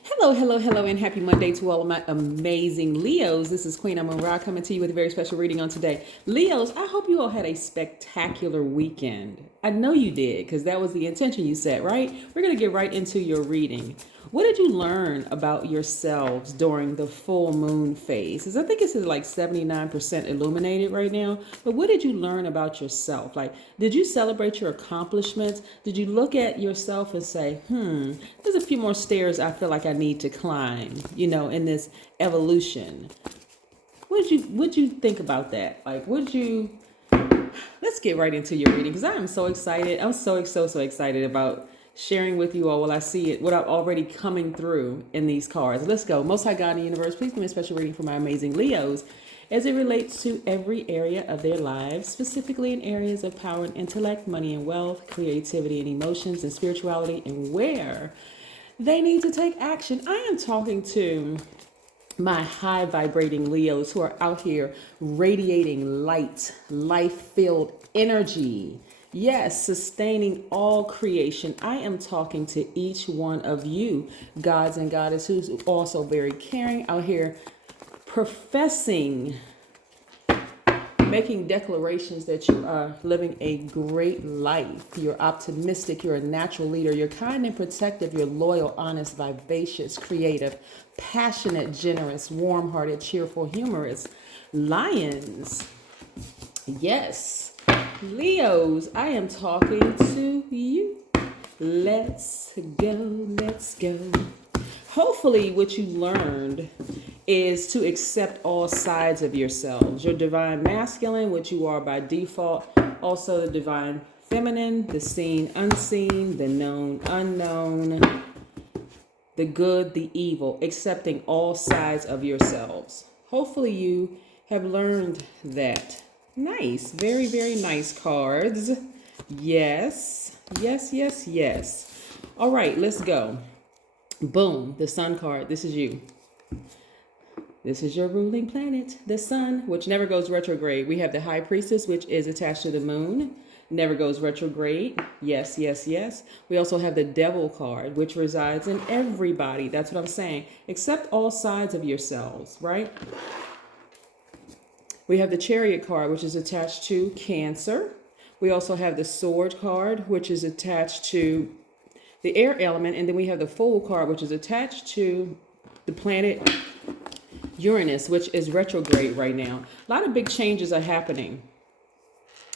Hello, hello, hello, and happy Monday to all of my amazing Leos. This is Queen Amun Ra coming to you with a very special reading on today. Leos, I hope you all had a spectacular weekend. I know you did because that was the intention you set, right? We're going to get right into your reading. What did you learn about yourselves during the full moon phase? Because I think it's like 79% illuminated right now. But what did you learn about yourself? Like, did you celebrate your accomplishments? Did you look at yourself and say, there's a few more stairs I feel like I need to climb, in this evolution? Would you think about that? Like, would you let's get right into your reading because I am so excited. I'm so excited about sharing with you all what I see it, what I'm already coming through in these cards. Let's go. Most High God in the universe, please give me a special reading for my amazing Leos as it relates to every area of their lives, specifically in areas of power and intellect, money and wealth, creativity and emotions, and spirituality, and where they need to take action. I am talking to my high vibrating Leos who are out here radiating light, life filled energy. Yes, sustaining all creation. I am talking to each one of you, gods and goddesses, who's also very caring out here, professing, making declarations that you are living a great life. You're optimistic, you're a natural leader, you're kind and protective, you're loyal, honest, vivacious, creative, passionate, generous, warm-hearted, cheerful, humorous. Lions. Yes. Leos, I am talking to you. Let's go, let's go. Hopefully, what you learned is to accept all sides of yourselves. Your divine masculine, which you are by default, also the divine feminine, the seen, unseen, the known, unknown, the good, the evil, accepting all sides of yourselves. Hopefully, you have learned that. Nice, very, very nice cards. Yes, yes, yes, yes. All right, let's go. Boom, the sun card. This is you. This is your ruling planet, the sun, which never goes retrograde. We have the high priestess, which is attached to the moon, never goes retrograde. Yes, yes, yes. We also have the devil card, which resides in everybody. That's what I'm saying. Accept all sides of yourselves, right? We have the chariot card, which is attached to Cancer. We also have the sword card, which is attached to the air element. And then we have the fool card, which is attached to the planet Uranus, which is retrograde right now. A lot of big changes are happening.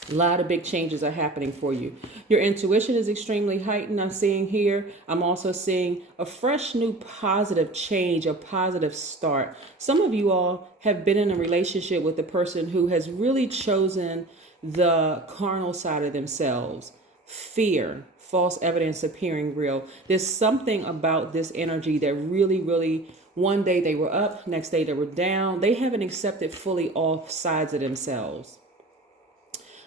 A lot of big changes are happening for you. Your intuition is extremely heightened. I'm seeing here. I'm also seeing a fresh, new, positive change, a positive start. Some of you all have been in a relationship with a person who has really chosen the carnal side of themselves. Fear, false evidence appearing real. There's something about this energy that really, one day they were up, next day they were down. They haven't accepted fully all sides of themselves.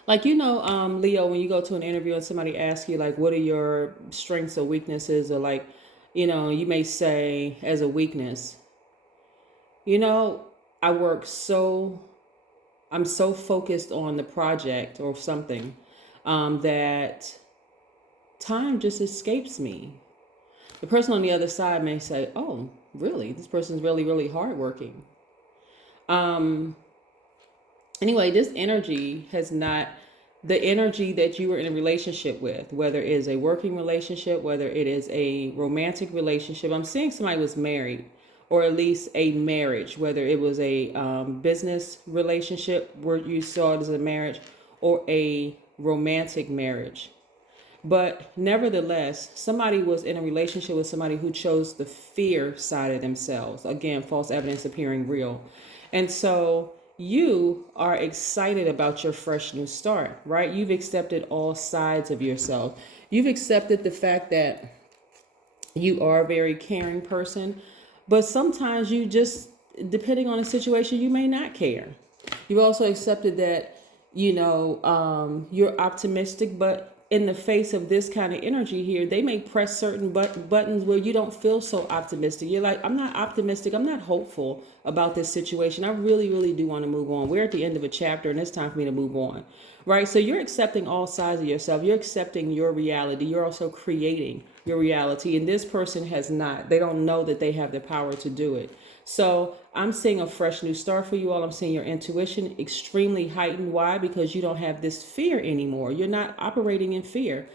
Like, Leo, when you go to an interview and somebody asks you, like, what are your strengths or weaknesses? Or like, you may say as a weakness, I work I'm so focused on the project or something that time just escapes me. The person on the other side may say, oh, really? This person's really hardworking. Anyway, this energy has not, the energy that you were in a relationship with, whether it is a working relationship, whether it is a romantic relationship. I'm seeing somebody was married, or at least a marriage, whether it was a business relationship where you saw it as a marriage, or a romantic marriage. But nevertheless, somebody was in a relationship with somebody who chose the fear side of themselves. Again, false evidence appearing real. And so you are excited about your fresh new start, right? You've accepted all sides of yourself. You've accepted the fact that you are a very caring person, but sometimes you just, depending on the situation, you may not care. You've also accepted that, you're optimistic, but in the face of this kind of energy here, they may press certain buttons where you don't feel so optimistic. You're like, I'm not optimistic. I'm not hopeful about this situation. I really do want to move on. We're at the end of a chapter and it's time for me to move on, right? So you're accepting all sides of yourself. You're accepting your reality. You're also creating your reality. And this person has not. They don't know that they have the power to do it. So I'm seeing a fresh new start for you all. I'm seeing your intuition extremely heightened. Why? Because you don't have this fear anymore. You're not operating in fear.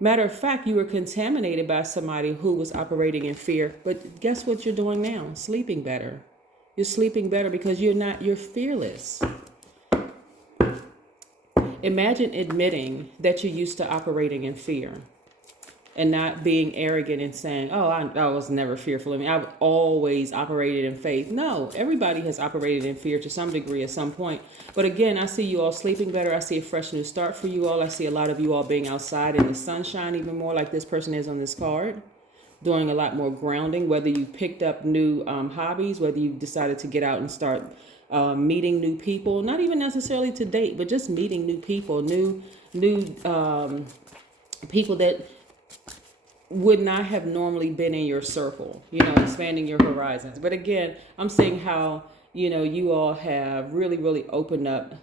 Matter of fact, you were contaminated by somebody who was operating in fear. But guess what you're doing now? Sleeping better. You're sleeping better because you're fearless. Imagine admitting that you're used to operating in fear and not being arrogant and saying, oh, I was never fearful. I've always operated in faith. No, everybody has operated in fear to some degree at some point. But again, I see you all sleeping better. I see a fresh new start for you all. I see a lot of you all being outside in the sunshine even more, like this person is on this card, doing a lot more grounding, whether you picked up new hobbies, whether you decided to get out and start meeting new people, not even necessarily to date, but just meeting new people, new people that would not have normally been in your circle, expanding your horizons. But again, I'm seeing how, you all have really, really opened up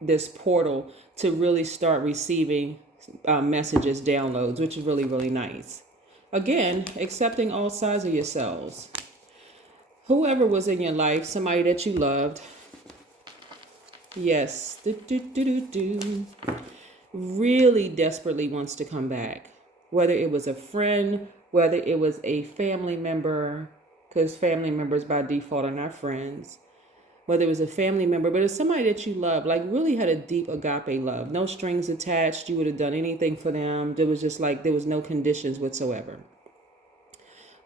this portal to really start receiving messages, downloads, which is really, really nice. Again, accepting all sides of yourselves. Whoever was in your life, somebody that you loved, yes, really desperately wants to come back. Whether it was a friend, whether it was a family member, because family members by default are not friends. Whether it was a family member, but it's somebody that you love, like really had a deep agape love. No strings attached. You would have done anything for them. There was just like, there was no conditions whatsoever.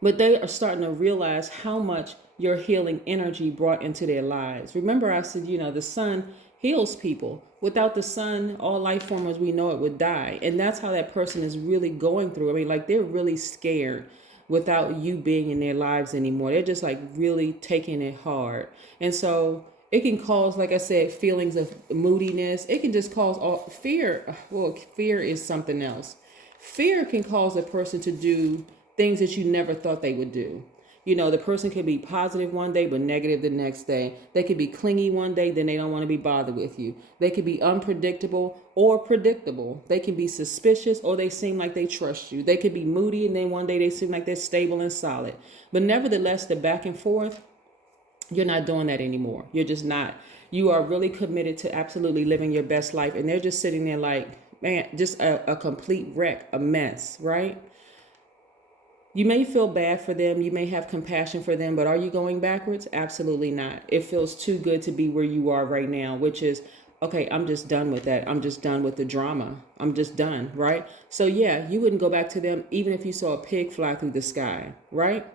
But they are starting to realize how much your healing energy brought into their lives. Remember, I said, the sun heals people. Without the sun, all life form as we know it would die. And that's how that person is really going through. I mean, like they're really scared without you being in their lives anymore. They're just like really taking it hard. And so it can cause, like I said, feelings of moodiness. It can just cause all fear. Well, fear is something else. Fear can cause a person to do things that you never thought they would do. The person could be positive one day, but negative the next day. They could be clingy one day, then they don't want to be bothered with you. They could be unpredictable or predictable. They can be suspicious or they seem like they trust you. They could be moody and then one day they seem like they're stable and solid. But nevertheless, the back and forth, you're not doing that anymore. You're just not. You are really committed to absolutely living your best life. And they're just sitting there like, man, just a complete wreck, a mess, right? You may feel bad for them. You may have compassion for them, but are you going backwards? Absolutely not. It feels too good to be where you are right now, which is, okay, I'm just done with that. I'm just done with the drama. I'm just done, right? So yeah, you wouldn't go back to them even if you saw a pig fly through the sky, right?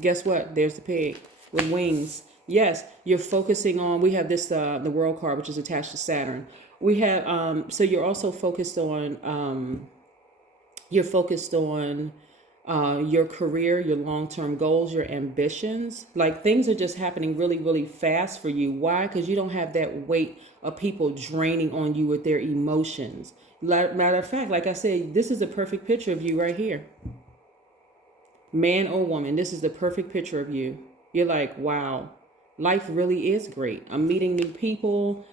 Guess what? There's the pig with wings. Yes, you're focusing on, we have this, the world card, which is attached to Saturn. We have, so you're also focused on, your career, your long-term goals, your ambitions. Like things are just happening really, really fast for you. Why? Because you don't have that weight of people draining on you with their emotions. Matter of fact, like I said, this is a perfect picture of you right here. Man or woman, this is the perfect picture of you. You're like, wow, life really is great. I'm meeting new people,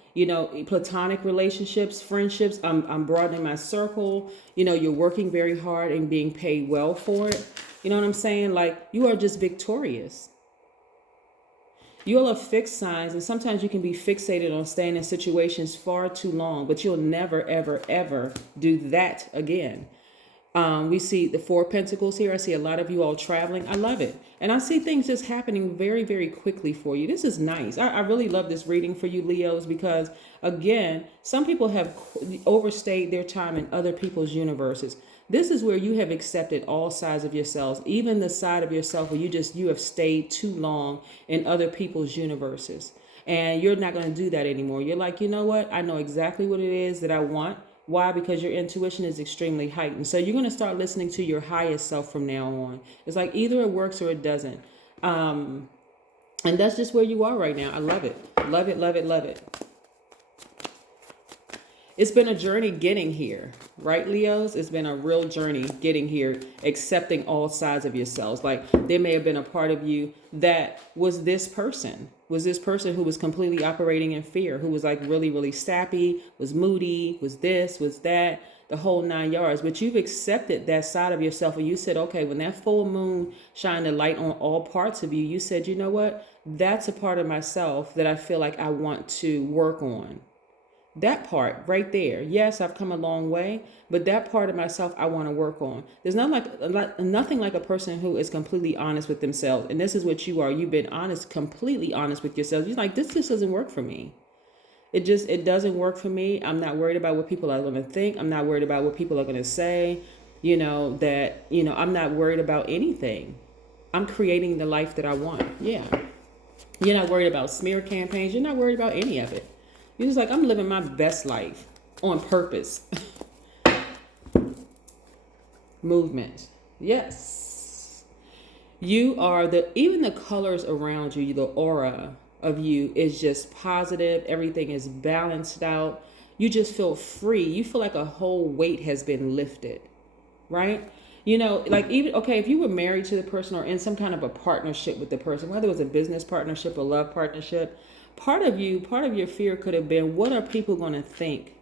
platonic relationships, friendships. I'm broadening my circle. You're working very hard and being paid well for it. You know what I'm saying? Like you are just victorious. You all are fixed signs, and sometimes you can be fixated on staying in situations far too long, but you'll never, ever, ever do that again. We see the Four of Pentacles here. I see a lot of you all traveling. I love it. And I see things just happening very, very quickly for you. This is nice. I really love this reading for you, Leos, because, again, some people have overstayed their time in other people's universes. This is where you have accepted all sides of yourselves, even the side of yourself where you have stayed too long in other people's universes. And you're not going to do that anymore. You're like, you know what? I know exactly what it is that I want. Why? Because your intuition is extremely heightened. So you're going to start listening to your highest self from now on. It's like either it works or it doesn't. And that's just where you are right now. I love it. Love it, love it, love it. It's been a journey getting here, right, Leos? It's been a real journey getting here, accepting all sides of yourselves. Like there may have been a part of you that was this person. was this person who was completely operating in fear, who was like really, really sappy, was moody, was this, was that, the whole 9 yards. But you've accepted that side of yourself, and you said, okay, when that full moon shined a light on all parts of you, you said, you know what? That's a part of myself that I feel like I want to work on. That part right there. Yes, I've come a long way, but that part of myself I want to work on. There's nothing like a person who is completely honest with themselves. And this is what you are. You've been honest, completely honest with yourself. You're like, this just doesn't work for me. It doesn't work for me. I'm not worried about what people are going to think. I'm not worried about what people are going to say. I'm not worried about anything. I'm creating the life that I want. Yeah. You're not worried about smear campaigns. You're not worried about any of it. You're just like, I'm living my best life on purpose. Movement. Yes. You are even the colors around you, the aura of you is just positive. Everything is balanced out. You just feel free. You feel like a whole weight has been lifted, right? Like even, okay, if you were married to the person or in some kind of a partnership with the person, whether it was a business partnership or love partnership, part of your fear could have been, what are people going to think?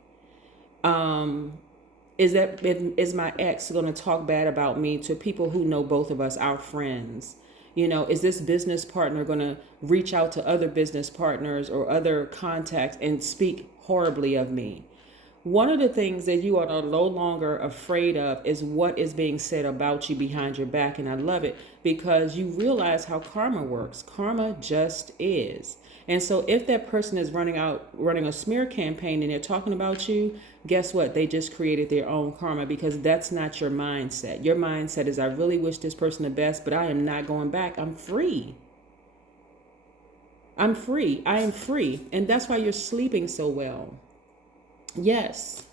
Is my ex going to talk bad about me to people who know both of us, our friends? Is this business partner going to reach out to other business partners or other contacts and speak horribly of me? One of the things that you are no longer afraid of is what is being said about you behind your back. And I love it because you realize how karma works. Karma just is. And so if that person is running a smear campaign and they're talking about you, guess what? They just created their own karma, because that's not your mindset. Your mindset is, I really wish this person the best, but I am not going back. I'm free. I'm free. I am free. And that's why you're sleeping so well. Yes.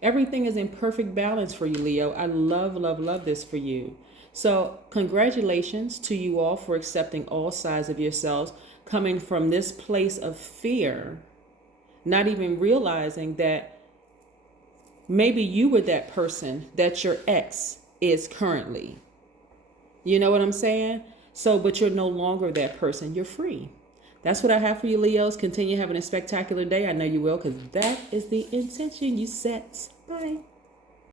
Everything is in perfect balance for you, Leo. I love, love, love this for you. So congratulations to you all for accepting all sides of yourselves, coming from this place of fear, not even realizing that maybe you were that person that your ex is currently. You know what I'm saying? So, but you're no longer that person. You're free. That's what I have for you, Leos. Continue having a spectacular day. I know you will, because that is the intention you set. Bye.